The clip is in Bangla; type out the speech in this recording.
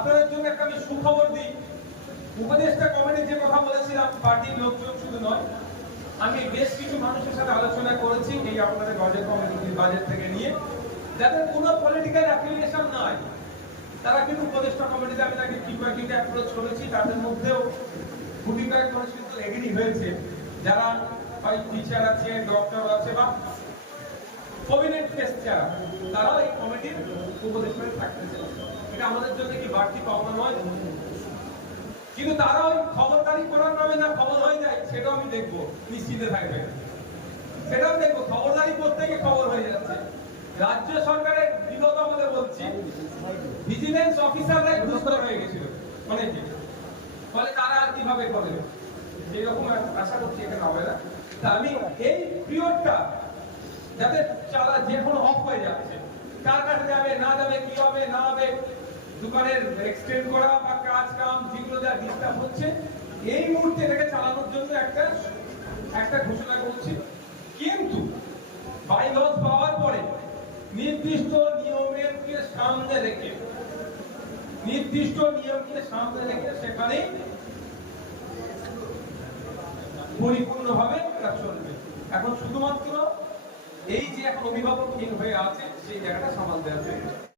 আপনাদের জন্য একটা আমি সুখবর দিই। উপদেষ্টা কমিটি যে কথা বলেছিলাম, পার্টির লোকজন শুধু নয়, আমি বেশ কিছু মানুষের সাথে আলোচনা করেছি এই আপনাদের বাজেট কমিটি বাজেট থেকে নিয়ে, যাদের কোনো পলিটিক্যাল অ্যাফিলিয়েশন নাই, তারা কিন্তু উপদেষ্টা কমিটিতে আমি তাকে কি কয়েকটি অ্যাপ্রোচ করেছি। তাদের মধ্যেও গুটি কয়েক মানুষ কিন্তু এগ্রি হয়েছে, যারা হয় টিচার আছে, ডক্টর আছে বা প্রমিনেন্ট ফেস যারা, তারাও এই কমিটির উপদেষ্টায় থাকতেছে। এটা আমাদের জন্য কি বাড়তি পাওনা নয়? কিন্তু তারা ওই খবরদারি করার নামে না খবর হয়ে যায়, সেটাও আমি দেখবো, নিশ্চিন্তে থাকবেন। সেটাও দেখবো, খবরদারি করতে গিয়ে খবর হয়ে যাচ্ছে। রাজ্য সরকারের বিগত আমাদের বলছি, ভিজিলেন্স অফিসাররাই ঘুষখোর হয়ে গেছিল অনেকে, ফলে তারা আর কিভাবে করবে, সেরকম আশা করছি এখানে হবে না। তা আমি এই পিরিয়ডটা যাতে চালা যে কোনো অফ হয়ে যাচ্ছে, কার কাছে যাবে না যাবে, কি হবে না হবে, দোকানের এক্সটেন্ড করা বা কাজ কাম যেগুলো যা ডিস্টার্ব হচ্ছে, এই মুহূর্তে এটাকে চালানোর জন্য একটা ঘোষণা করছি। কিন্তু বাইলস পাওয়ার পরে নির্দিষ্ট নিয়মকে সামনে রেখে সেখানে পরিপূর্ণভাবে এটা চলবে। এখন শুধুমাত্র এই যে এখন অভিভাবকহীন হয়ে আছে সেই জায়গাটা সামাল দেওয়া